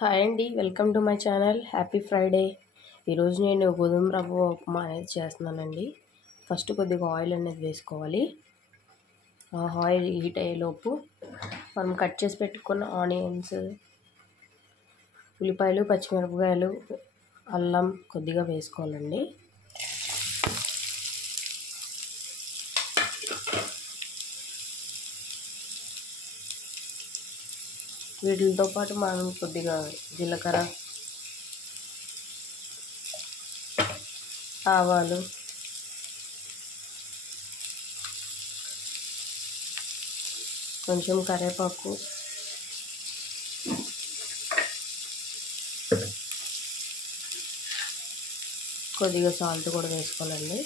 Hi అండి, welcome to my channel. Happy Friday. ఈరోజు నేను గోధుమ రవ్వ ఉప్మా అనేది చేస్తున్నానండి. ఫస్ట్ కొద్దిగా ఆయిల్ అనేది వేసుకోవాలి. ఆ ఆయిల్ హీట్ అయ్యేలోపు మనం కట్ చేసి పెట్టుకున్న ఆనియన్స్, ఉల్లిపాయలు, పచ్చిమిరపకాయలు, అల్లం కొద్దిగా వేసుకోవాలండి. వీటితో పాటు మనం కొద్దిగా జీలకర్ర, ఆవాలు, కొంచెం కరివేపాకు, కొద్దిగా సాల్ట్ కూడా వేసుకోవాలండి.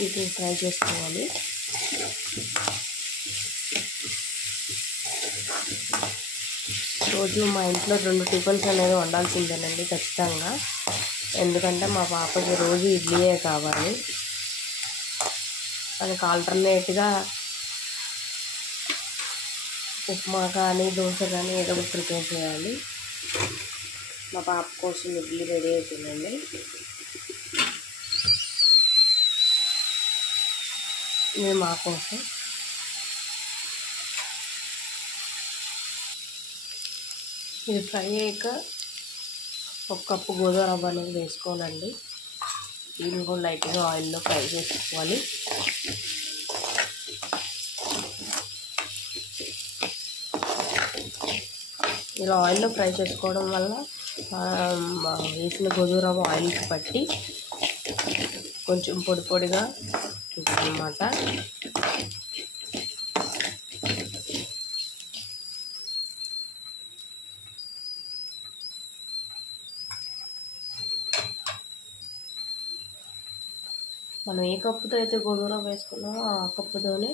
వీటిని ఫ్రై చేసుకోవాలి. రోజు మా ఇంట్లో 2 టిఫిన్స్ అనేది వండాల్సిందేనండి ఖచ్చితంగా. ఎందుకంటే మా పాపకి రోజు ఇడ్లీయే కావాలి. దానికి ఆల్టర్నేట్గా ఉప్మా కానీ దోశ కానీ ఏదో ఒకటి ప్రిపేర్ చేయాలి. మా పాప కోసం ఇడ్లీ రెడీ అయిపోయిందండి. ఇది మా కోసం. ఇది ఫ్రై అయ్యాక 1 కప్పు గోధుమ రవ్వ అనేది వేసుకోవాలండి. దీన్ని కూడా లైట్గా ఆయిల్లో ఫ్రై చేసుకోవాలి. ఇలా ఆయిల్లో ఫ్రై చేసుకోవడం వల్ల వేసిన గోధుమ రవ్వ ఆయిల్కి పట్టి కొంచెం పొడి పొడిగా ఉంటుందన్నమాట. మనం ఏ కప్పుతో అయితే గోధుమ రవ్వ వేసుకున్నామో ఆ కప్పుతోనే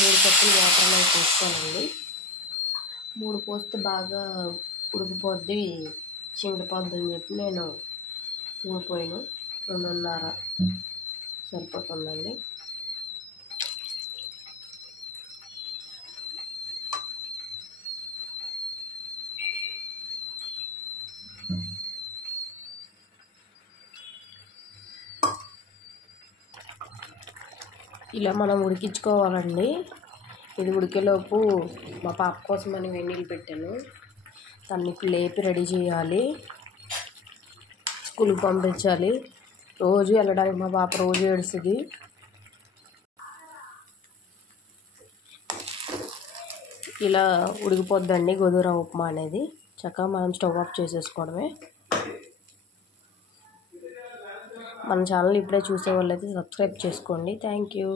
3 కప్పులు వాటర్ అనేది పోసుకోవాలండి. 3 పోస్తే బాగా ఉడికిపోద్ది, చిండిపోద్ది అని చెప్పి నేను 3 పోయాను. 2.5 సరిపోతుందండి. ఇలా మనం ఉడికించుకోవాలండి. ఇది ఉడికేలోపు మా పాప కోసం అని వేడినీళ్ళు పెట్టాను. తనని లేపి రెడీ చేయాలి, స్కూల్కి పంపించాలి. రోజు వెళ్ళడానికి మా పాప రోజు ఏడుస్తుంది. ఇలా ఉడికిపోద్దండి గోధుమ రవ్వ ఉప్మా అనేది. చక్కగా మనం స్టవ్ ఆఫ్ చేసేసుకోవడమే. మన ఛానల్ ఇప్పుడే చూసే వాళ్ళైతే సబ్స్క్రైబ్ చేసుకోండి. Thank you.